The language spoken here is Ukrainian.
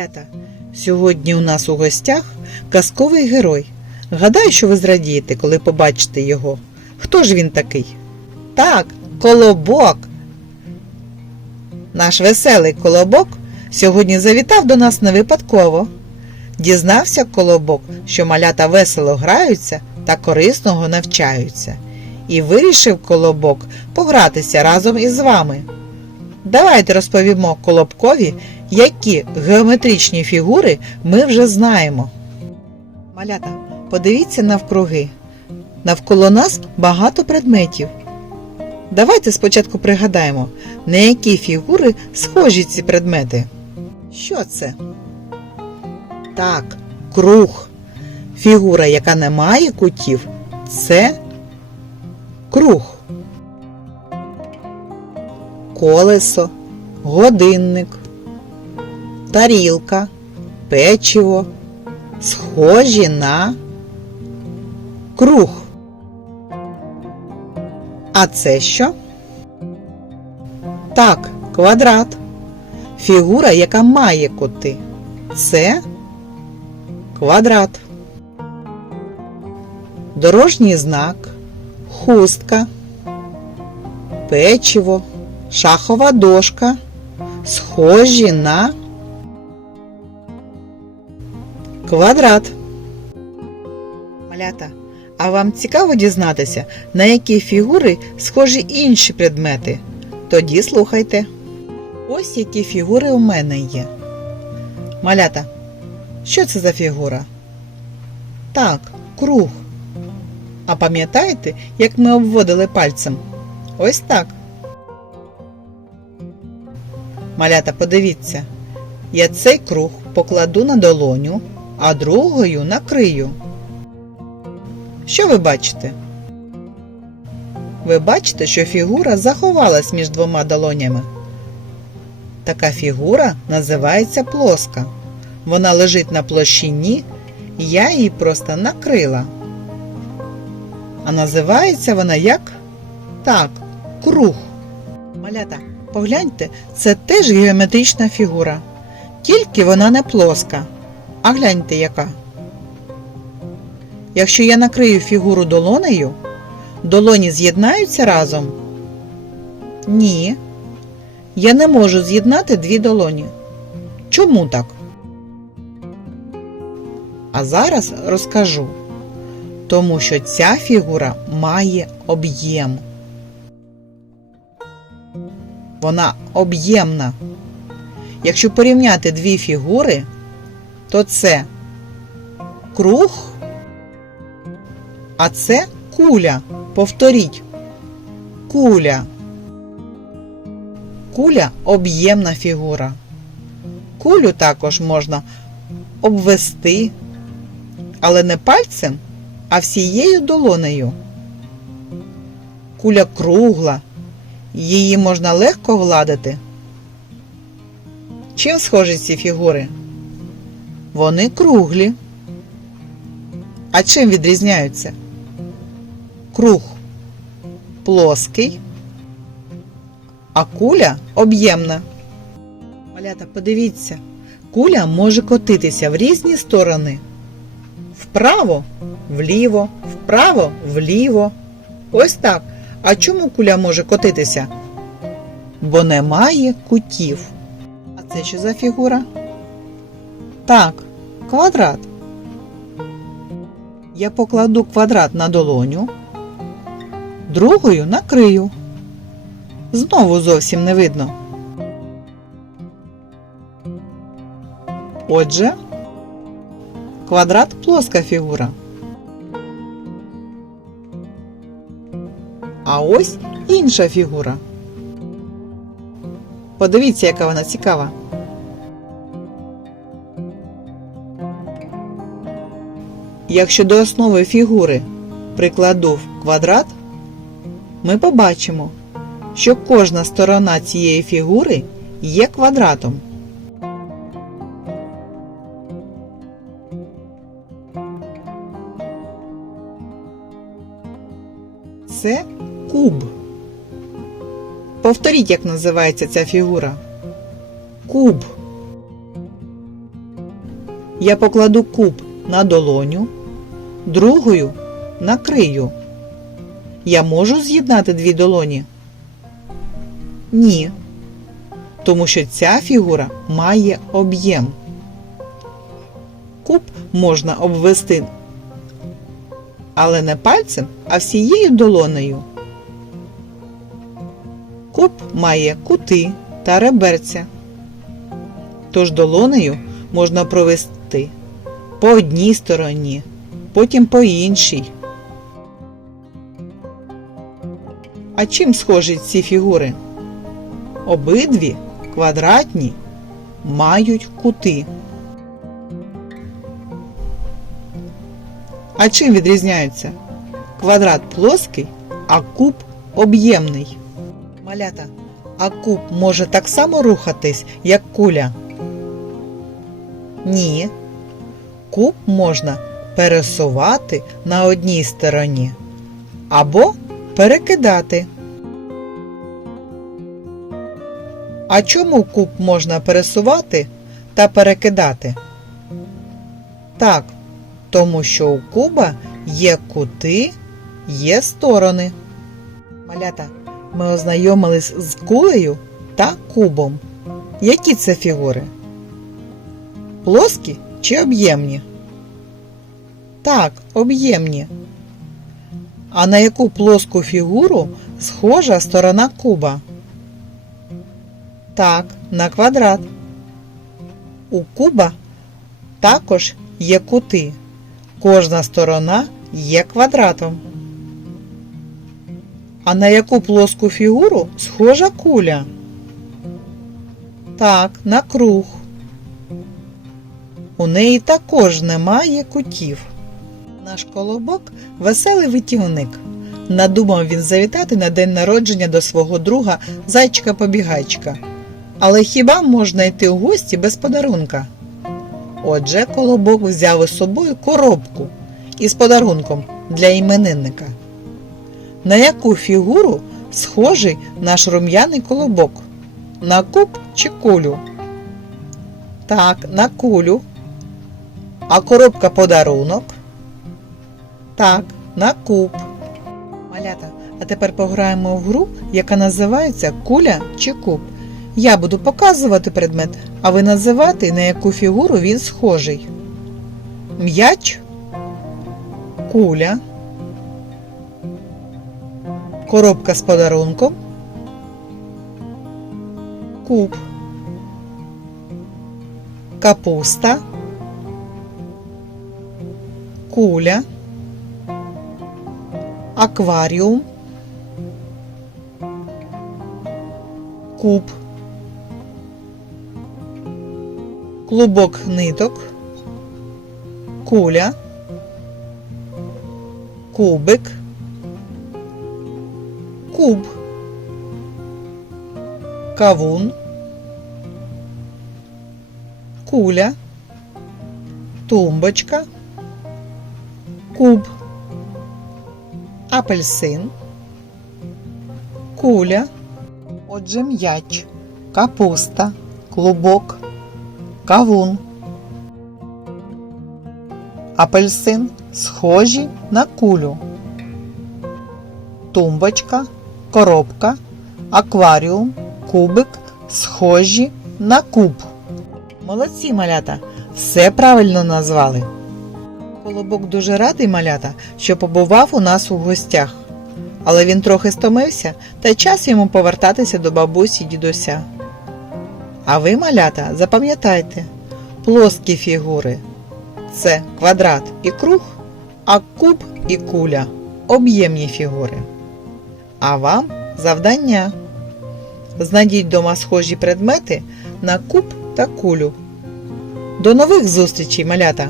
Малята, сьогодні у нас у гостях казковий герой. Гадаю, що ви зрадієте, коли побачите його. Хто ж він такий? Так, колобок. Наш веселий колобок сьогодні завітав до нас не випадково. Дізнався колобок, що малята весело граються та корисного навчаються. І вирішив колобок погратися разом із вами. Давайте розповімо колобкові, які геометричні фігури ми вже знаємо. Малята, подивіться навкруги. Навколо нас багато предметів. Давайте спочатку пригадаємо, на які фігури схожі ці предмети. Що це? Так, круг. Фігура, яка не має кутів, це круг. Колесо, годинник, тарілка, печиво, схожі на круг. А це що? Так, квадрат. Фігура, яка має кути. Це квадрат. Дорожній знак, хустка, печиво, шахова дошка. Схожі на квадрат. Малята, а вам цікаво дізнатися, на які фігури схожі інші предмети? Тоді слухайте. Ось які фігури у мене є. Малята, що це за фігура? Так, круг. А пам'ятаєте, як ми обводили пальцем? Ось так. Малята, подивіться. Я цей круг покладу на долоню, а другою накрию. Що ви бачите? Ви бачите, що фігура заховалась між двома долонями. Така фігура називається плоска. Вона лежить на площині, я її просто накрила. А називається вона як? Так, круг. Малята, погляньте, це теж геометрична фігура. Тільки вона не плоска. А гляньте яка. Якщо я накрию фігуру долонею, долоні з'єднаються разом? Ні. Я не можу з'єднати дві долоні. Чому так? А зараз розкажу. Тому що ця фігура має об'єм. Вона об'ємна. Якщо порівняти дві фігури, то це круг, а це куля. Повторіть. Куля. Куля об'ємна фігура. Кулю також можна обвести, але не пальцем, а всією долонею. Куля кругла, її можна легко гладити. Чим схожі ці фігури? Вони круглі. А чим відрізняються? Круг плоский, а куля об'ємна. Малята, подивіться, куля може котитися в різні сторони. Вправо, вліво, вправо, вліво. Ось так. А чому куля може котитися? Бо немає кутів. А це що за фігура? Так, квадрат. Я покладу квадрат на долоню, другою накрию. Знову зовсім не видно. Отже, квадрат плоска фігура. А ось інша фігура. Подивіться, яка вона цікава. Якщо до основи фігури прикладу квадрат, ми побачимо, що кожна сторона цієї фігури є квадратом. Це куб. Повторіть, як називається ця фігура. Куб. я покладу куб на долоню, другою накрию. Я можу з'єднати дві долоні? Ні. Тому що ця фігура має об'єм. Куб можна обвести, але не пальцем, а всією долонею. Куб має кути та реберця. Тож долонею можна провести по одній стороні, потім по іншій. А чим схожі ці фігури? Обидві квадратні мають кути. А чим відрізняються? Квадрат плоский, а куб об'ємний. Малята, а куб може так само рухатись, як куля? Ні. Куб можна пересувати на одній стороні або перекидати. А чому куб можна пересувати та перекидати? Так, тому що у куба є кути, є сторони. Малята, ми ознайомились з кулею та кубом. Які це фігури? Плоскі чи об'ємні? Так, об'ємні. А на яку плоску фігуру схожа сторона куба? Так, на квадрат. У куба також є кути. Кожна сторона є квадратом. А на яку плоску фігуру схожа куля? Так, на круг. У неї також немає кутів. Наш колобок веселий витівник. Надумав він завітати на день народження до свого друга зайчика-побігайчика. Але хіба можна йти у гості без подарунка? Отже, колобок взяв із собою коробку із подарунком для іменинника. На яку фігуру схожий наш рум'яний колобок? На куб чи кулю? Так, на кулю. А коробка подарунок? Так, на куб. Малята, а тепер пограємо в гру, яка називається Куля чи куб. Я буду показувати предмет, а ви називати, на яку фігуру він схожий. М'яч, куля, коробка з подарунком, куб, капуста, куля, акваріум, куб, клубок ниток, куля, кубик, куб, кавун, куля, тумбочка, куб, апельсин, куля, отже м'яч, капуста, клубок, кавун. Апельсин схожі на кулю. Тумбочка, коробка, акваріум, кубик схожі на куб. Молодці малята, все правильно назвали. Колобок дуже радий малята, що побував у нас у гостях. Але він трохи стомився та час йому повертатися до бабусі дідуся. А ви, малята, запам'ятайте, плоскі фігури це квадрат і круг, а куб і куля об'ємні фігури. А вам завдання. Знайдіть дома схожі предмети на куб та кулю. До нових зустрічей, малята!